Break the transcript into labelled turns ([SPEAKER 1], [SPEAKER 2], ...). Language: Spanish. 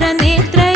[SPEAKER 1] aprendí tres